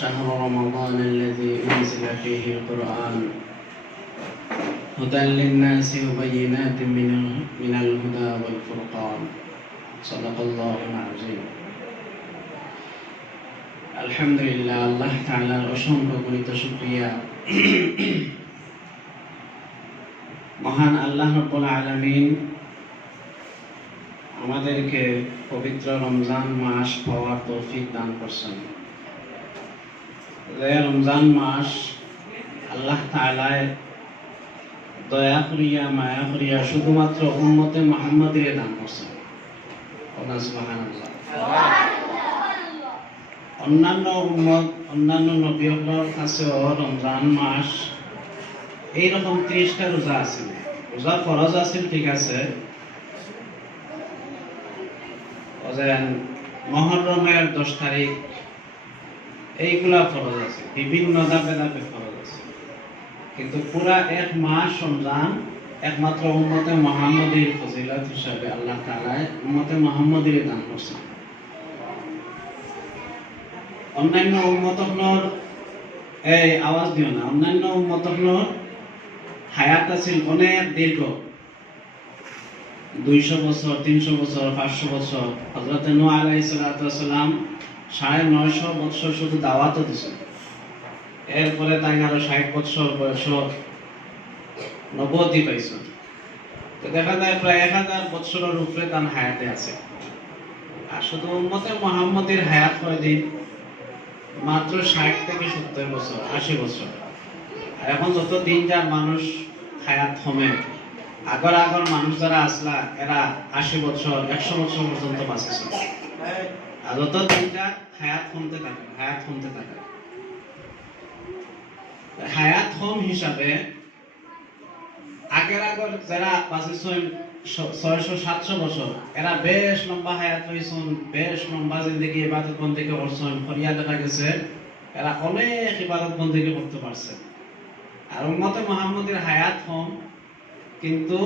شهر رمضان الذي أنزل فيه القرآن هدى للناس وبينات من الهدى والفرقان صدق الله العظيم আলহামদুলিল্লাহ আল্লাহ তাআলার অসংখ্য গণিত শুকরিয়া। মহান আল্লাহ রাব্বুল আলামিন আমাদেরকে পবিত্র রমজান মাস পাওয়ার তৌফিক দান করছেন। রমজান মাস আল্লাহ তাআলা দয়া করিয়া মায়া করিয়া শুধুমাত্র উম্মতে মুহাম্মাদের দান করছেন। সুবহানাল্লাহ। অন্যান্য উম্মত অন্যান্য নবীদের কাছেও রমজান মাস এইরকম 30টা রোজা আছে। রোজা ফরজ আছে, ঠিক আছে, মুহররমের 10 তারিখ এইগুলা ফরজ আছে, বিভিন্ন ধাপে ধাপে ফরজ আছে, কিন্তু পুরা এক মাস রমজান একমাত্র উম্মতে মুহাম্মাদের ফজিলত হিসাবে আল্লাহ তাআলা উম্মতে মুহাম্মাদের দান করছেন। অন্যান্য উম্মতগুলোর এই আওয়াজ দিও না, অন্যান্য উম্মতগুলোর হায়াত আছে অনেক দীর্ঘ, 200 বছর, 300 বছর, 500 বছর। হযরত নূহ আলাইহিস সালাতু ওয়াস সালাম 950 বছর শুধু দাওয়াত দিয়েছেন। এরপরে তাই আরো 60 বছর বয়স নবুয়তি পাইছেন। তো দেখা যায় প্রায় 1000 বছরের উপরে তার হায়াতে আছে। আর শুধু উম্মতে মুহাম্মাদের হায়াত কয়দিন? মাত্র 60 থেকে 70 বছর, 80 বছর। এখন যত দিন যার মানুষ হায়াত কমে, আগর মানুষ যারা আসলা এরা 80 বছর 100 বছর পর্যন্ত বাঁচেছে। আর যত দিন যার হায়াত কমতে থাকে, হায়াত কম হিসাবে আগের যারা বাঁচেছেন 600-700 বছর, এরা বেশ লম্বা হায়াত হয়েছেন, বেশ লম্বা জিন্দেগি ইবাদত বন্দেগি করছেন। ফরিয়া দেখা গেছে এরা অনেক ইবাদত বন্দেগি করতে পারছে। আর উম্মতে মুহাম্মাদের হায়াত কম, কিন্তু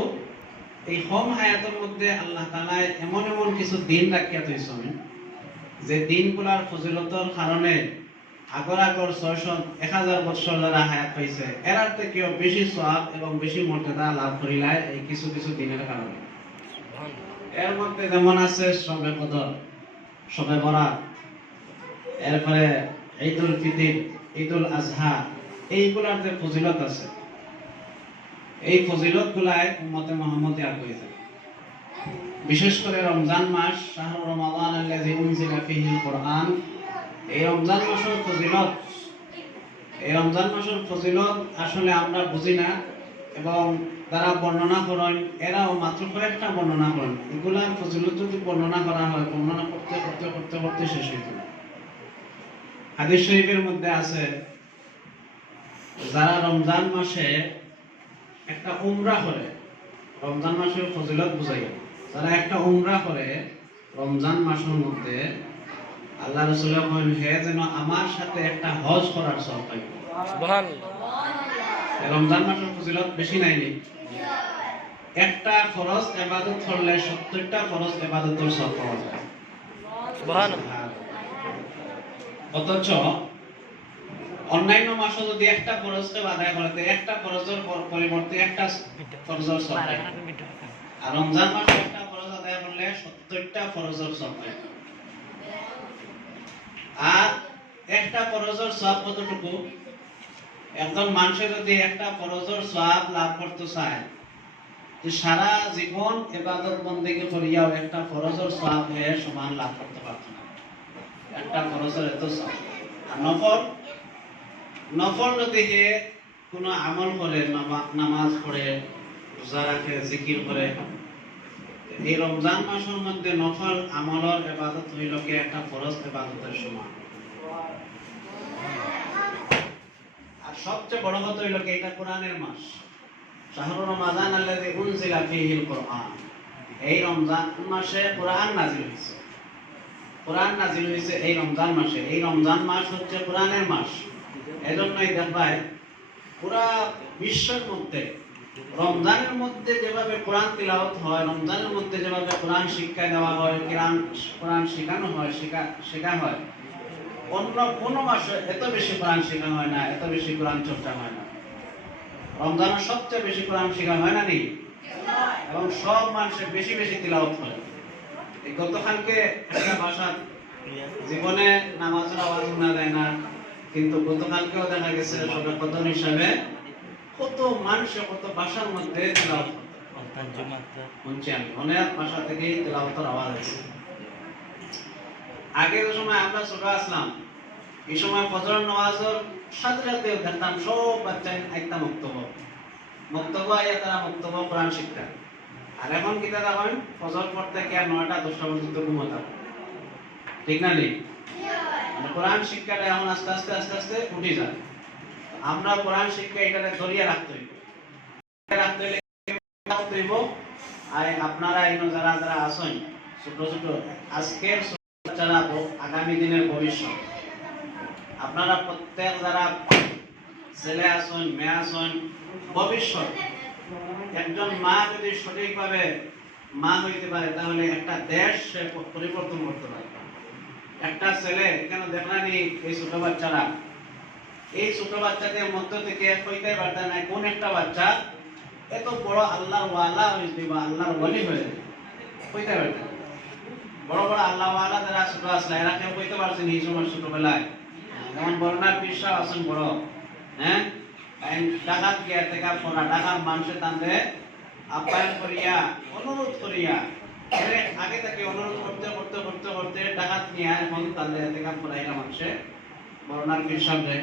এই কম হায়াতের মধ্যে আল্লাহ তাআলা এমন কিছু দিন রাখিয়া দিয়েছেন যে দিনগুলার ফজিলতের কারণে আগর 600-1000 বছর যারা হায়াত পাইছে এরার থেকেও বেশি সওয়াব এবং বেশি মর্যাদা লাভ করিলায় এই কিছু দিনের কারণে। এর মধ্যে যেমন আছে শবে কদর, শবে বরাত, এরপরে ঈদুল ফিতর, ঈদুল আজহা, এইগুলার যে ফজিলত আছে, এই ফজিলত গুলাই উম্মতে মুহাম্মাদিয়া কইছে। বিশেষ করে রমজান মাস, শাহরু রমাদান আল্লাযী উনজিলা ফীহিল কুরআন, এই রমজান মাসের ফজিলত আসলে আমরা বুঝি না, এবং তারা বর্ণনা করেন এরাও মাত্র কয়েকটা বর্ণনা করেন। এগুলার ফজিলত যদি বর্ণনা করা হয়, বর্ণনা করতে শেষ হইত না। হাদিস শরীফের মধ্যে আছে যারা রমজান মাসে একটা উমরা করে, রমজান মাসের ফজিলত বুঝাই, যারা একটা উমরা করে রমজান মাসের মধ্যে, আল্লাহ রাসূল বলেন হে যেন আমার সাথে একটা হজ করার সওয়াব পাইবে। সুবহানাল্লাহ। রমজান মাসের ফজিলত বেশি নাইনি, একটা ফরজ ইবাদত করলে 70টা ফরজ ইবাদতের সওয়াব পাওয়া যায়। সুবহানাল্লাহ। অথচ অন্যান্য মাসে যদি একটা ফরজকে আদায় করতে একটা ফরজের পরিবর্তে একটা ফরজের সওয়াব পায়, আর রমজান মাসে একটা ফরজ আদায় করলে 70টা ফরজের সওয়াব পায়। আর একটা ফরজের সওয়াব কতটুকু? একজন মানুষের যদি একটা ফরজের সওয়াব লাভ করতে চায়, যে সারা জীবন ইবাদত বন্দেগি করিয়াও একটা ফরজের সওয়াব এর সমান লাভ করতে পারত না। একটা ফরজের এত সওয়াব। আর নফল যদি কোনো আমল করে, নামাজ পড়ে, রোজা রাখে, জিকির করে, এই রমজান মাসের মধ্যে নফল আমলের ইবাদত হইল কি একটা ফরজ ইবাদতের সমান। আর সবচেয়ে বড় কথা হইল কি এটা কোরআনের মাস, শাহরু রমাদান আল্লাযী উনজিলা ফীহিল কুরআন। এই রমজান মাসে কোরআন নাযিল হয়েছে এই রমজান মাসে। এই রমজান মাস হচ্ছে কোরআনের মাস। এজন্যই দেখবাই পুরা বিশ্বের মধ্যে রমজানের মধ্যে যেভাবে কোরআন তিলাওয়াত হয়, রমজানের মধ্যে যেভাবে কোরআন শিক্ষা দেওয়া হয়, কোরআন শেখানো হয়, শেখা হয়, অন্য কোনো মাসে এত বেশি কোরআন শেখানো হয় না, এত বেশি কোরআন চর্চা হয় না। রমজানের সবচেয়ে বেশি কোরআন শেখানো হয় না নি, এবং সব মানুষের বেশি বেশি তিলাওয়াত করে। এই গতকালকে একটা ভাষা জীবনে নামাজের আওয়াজ শোনা যায় না, কিন্তু গতকালকেও দেখা গেছে সবে কদর হিসাবে কত মানুষে কত ভাষার মধ্যে তিলাওয়াত শুনছি আমি, অনেক ভাষা থেকে তিলাওয়াতের আওয়াজ আছে। আগের সময় আমরা ছোট আসলাম, এই সময় ফজর নামাজের সাথে সাথে দেখতাম সব বাচ্চা একটা মক্তব্য আইয়া তারা মক্তব্য কোরআন শিক্ষা। আর এখন কি তারা হয় ফজর পর থেকে 9টা-10টা পর্যন্ত ঘুমাতাম, ঠিক না নেই? মানে কোরআন শিক্ষাটা এখন আস্তে আস্তে আস্তে আস্তে উঠে যায়। আমরা কোরআন শিক্ষা এটাকে ধরিয়ে রাখতে হইব, আর আপনারা যারা যারা আছেন ছোট ছোট আজকের বাচ্চারা আগামী দিনের ভবিষ্যৎ। আপনারা প্রত্যেক যারা ছেলে আছেন মেয়ে আছেন ভবিষ্যৎ। একজন মা যদি সঠিকভাবে মা হইতে পারে তাহলে একটা দেশ সে পরিবর্তন করতে পারে। একটা ছেলে কেন দেখলানি এই ছোট বাচ্চারা, এই ছোট বাচ্চাদের মধ্য থেকে কইতে পারতে না কোন একটা বাচ্চা এত বড় আল্লাহর ওয়ালা হয়েছে বা আল্লাহর ওয়ালি হয়ে যায়, কইতে পারতে না। বড় বড় আল্লাহ ওয়ালা যারা ছোট আসলে এরা কেউ কইতে পারছেন এই সময় ছোটবেলায়। যেমন বর্ণার পিসা আছেন বড়, হ্যাঁ ডাকাত গিয়া থেকে পড়া ডাকাত মানুষের তান্তে আপ্যায়ন করিয়া অনুরোধ করিয়া আগে থেকে অনুরোধ করতে করতে করতে করতে ডাকাত নিয়ে এখন তাদের থেকে পড়াইলা মানুষে বর্ণার পিসাব রে।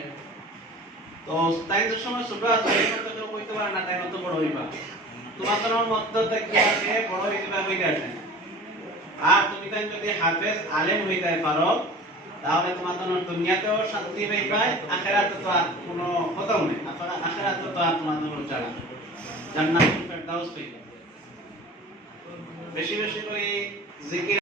তো তাই যে সময় ছোট আছে কেউ কইতে পারে না তাই মতো বড় হইবা, তোমাদের মধ্য থেকে আছে বড় হইবা হইতে আছে। আর তুমি তাই যদি হাফেজ আলেম হইতে পারো তাহলে তোমাদের দুনিয়াতেও শান্তি পাইবা, আখিরাতে তো আর কোনো কথাও নেই, আখিরাতে তো আর তোমাদের জানা জান্নাতুল ফেরদাউস পাইবা। বেশি বেশি করে জিকির